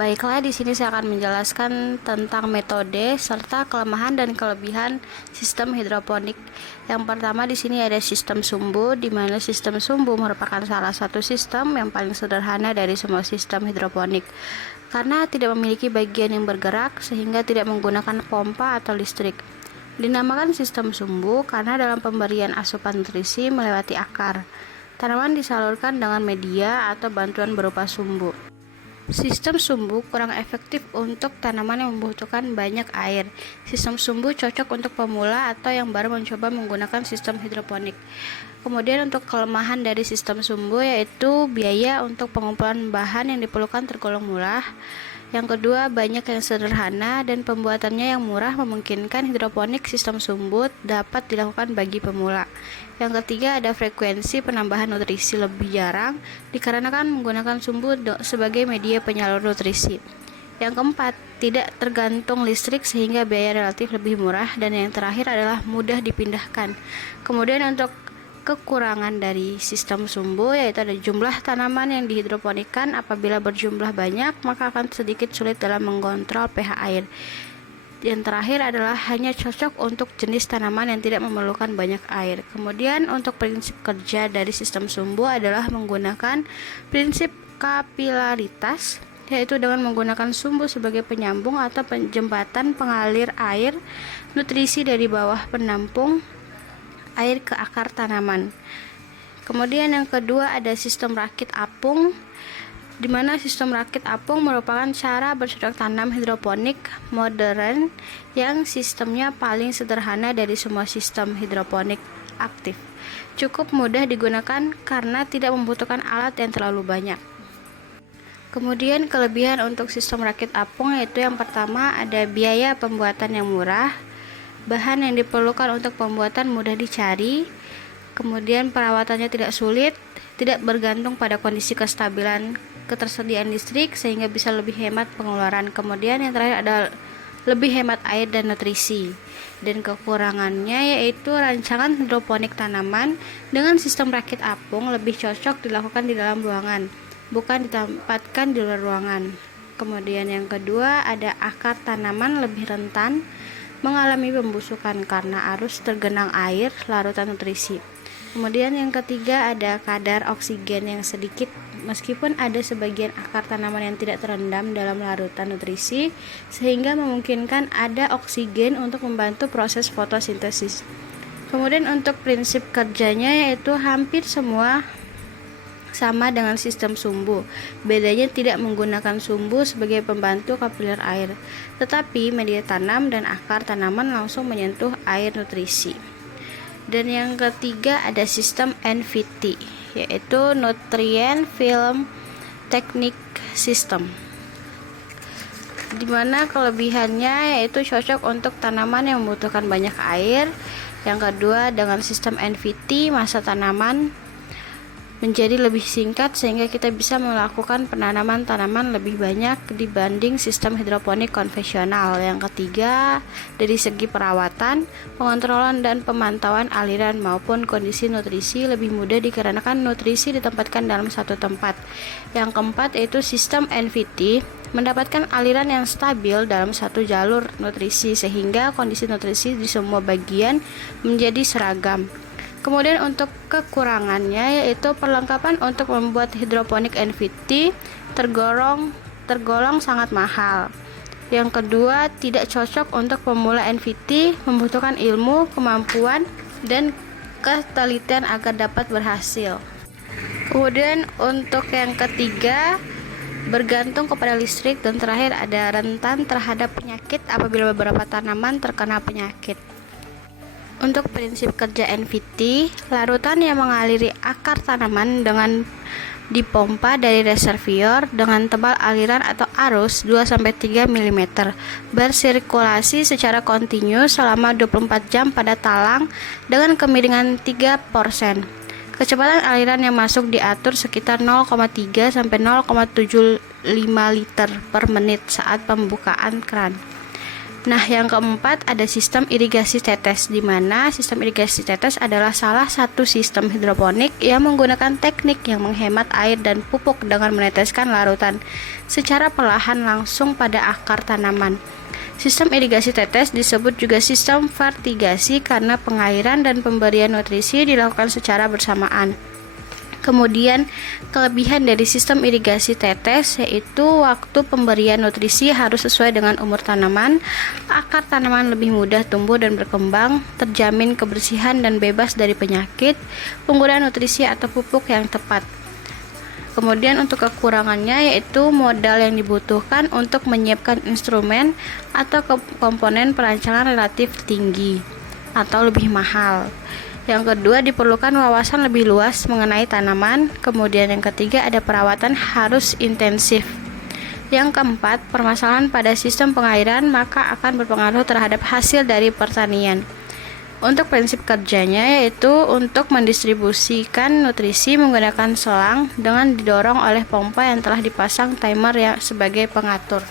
Baiklah, di sini saya akan menjelaskan tentang metode serta kelemahan dan kelebihan sistem hidroponik. Yang pertama di sini ada sistem sumbu, di mana sistem sumbu merupakan salah satu sistem yang paling sederhana dari semua sistem hidroponik. Karena tidak memiliki bagian yang bergerak sehingga tidak menggunakan pompa atau listrik. Dinamakan sistem sumbu karena dalam pemberian asupan nutrisi melewati akar, tanaman disalurkan dengan media atau bantuan berupa sumbu. Sistem sumbu kurang efektif untuk tanaman yang membutuhkan banyak air. Sistem sumbu cocok untuk pemula atau yang baru mencoba menggunakan sistem hidroponik. Kemudian untuk kelemahan dari sistem sumbu yaitu biaya untuk pengumpulan bahan yang diperlukan tergolong murah. Yang kedua, banyak yang sederhana dan pembuatannya yang murah memungkinkan hidroponik sistem sumbu dapat dilakukan bagi pemula. Yang ketiga, ada frekuensi penambahan nutrisi lebih jarang dikarenakan menggunakan sumbu sebagai media penyalur nutrisi. Yang keempat, tidak tergantung listrik sehingga biaya relatif lebih murah. Dan yang terakhir adalah mudah dipindahkan. Kemudian untuk kekurangan dari sistem sumbu yaitu ada jumlah tanaman yang dihidroponikan. Apabila berjumlah banyak maka akan sedikit sulit dalam mengontrol pH air. Yang terakhir adalah hanya cocok untuk jenis tanaman yang tidak memerlukan banyak air. Kemudian untuk prinsip kerja dari sistem sumbu adalah menggunakan prinsip kapilaritas, yaitu dengan menggunakan sumbu sebagai penyambung atau jembatan pengalir air nutrisi dari bawah penampung air ke akar tanaman. Kemudian yang kedua ada sistem rakit apung, di mana sistem rakit apung merupakan cara bercocok tanam hidroponik modern yang sistemnya paling sederhana dari semua sistem hidroponik aktif. Cukup mudah digunakan karena tidak membutuhkan alat yang terlalu banyak. Kemudian kelebihan untuk sistem rakit apung yaitu yang pertama ada biaya pembuatan yang murah, bahan yang diperlukan untuk pembuatan mudah dicari, kemudian perawatannya tidak sulit, tidak bergantung pada kondisi kestabilan ketersediaan listrik sehingga bisa lebih hemat pengeluaran. Kemudian yang terakhir ada lebih hemat air dan nutrisi. Dan kekurangannya yaitu rancangan hidroponik tanaman dengan sistem rakit apung lebih cocok dilakukan di dalam ruangan, bukan ditempatkan di luar ruangan. Kemudian yang kedua ada akar tanaman lebih rentan mengalami pembusukan karena arus tergenang air larutan nutrisi. Kemudian yang ketiga ada kadar oksigen yang sedikit meskipun ada sebagian akar tanaman yang tidak terendam dalam larutan nutrisi sehingga memungkinkan ada oksigen untuk membantu proses fotosintesis. Kemudian untuk prinsip kerjanya yaitu hampir semua sama dengan sistem sumbu. Bedanya tidak menggunakan sumbu sebagai pembantu kapiler air, tetapi media tanam dan akar tanaman langsung menyentuh air nutrisi. Dan yang ketiga ada sistem NVT, yaitu Nutrient Film Technique System, di mana kelebihannya yaitu cocok untuk tanaman yang membutuhkan banyak air. Yang kedua, dengan sistem NVT masa tanaman menjadi lebih singkat sehingga kita bisa melakukan penanaman tanaman lebih banyak dibanding sistem hidroponik konvensional. Yang ketiga, dari segi perawatan, pengontrolan dan pemantauan aliran maupun kondisi nutrisi lebih mudah dikarenakan nutrisi ditempatkan dalam satu tempat. Yang keempat yaitu sistem NVT mendapatkan aliran yang stabil dalam satu jalur nutrisi sehingga kondisi nutrisi di semua bagian menjadi seragam. Kemudian untuk kekurangannya yaitu perlengkapan untuk membuat hidroponik NVT tergolong sangat mahal. Yang kedua, tidak cocok untuk pemula NVT, membutuhkan ilmu, kemampuan, dan ketelitian agar dapat berhasil. Kemudian untuk yang ketiga, bergantung kepada listrik, dan terakhir ada rentan terhadap penyakit apabila beberapa tanaman terkena penyakit. Untuk prinsip kerja NVT, larutan yang mengaliri akar tanaman dengan dipompa dari reservoir dengan tebal aliran atau arus 2-3 mm bersirkulasi secara kontinu selama 24 jam pada talang dengan kemiringan 3%. Kecepatan aliran yang masuk diatur sekitar 0,3 sampai 0,75 liter per menit saat pembukaan keran. Nah, yang keempat ada sistem irigasi tetes, di mana sistem irigasi tetes adalah salah satu sistem hidroponik yang menggunakan teknik yang menghemat air dan pupuk dengan meneteskan larutan secara perlahan langsung pada akar tanaman. Sistem irigasi tetes disebut juga sistem vertigasi karena pengairan dan pemberian nutrisi dilakukan secara bersamaan. Kemudian, kelebihan dari sistem irigasi tetes yaitu waktu pemberian nutrisi harus sesuai dengan umur tanaman, akar tanaman lebih mudah tumbuh dan berkembang, terjamin kebersihan dan bebas dari penyakit, penggunaan nutrisi atau pupuk yang tepat. Kemudian untuk kekurangannya yaitu modal yang dibutuhkan untuk menyiapkan instrumen atau komponen perancangan relatif tinggi atau lebih mahal. Yang kedua, diperlukan wawasan lebih luas mengenai tanaman. Kemudian yang ketiga, ada perawatan harus intensif. Yang keempat, permasalahan pada sistem pengairan maka akan berpengaruh terhadap hasil dari pertanian. Untuk prinsip kerjanya yaitu untuk mendistribusikan nutrisi menggunakan selang dengan didorong oleh pompa yang telah dipasang timer yang sebagai pengatur.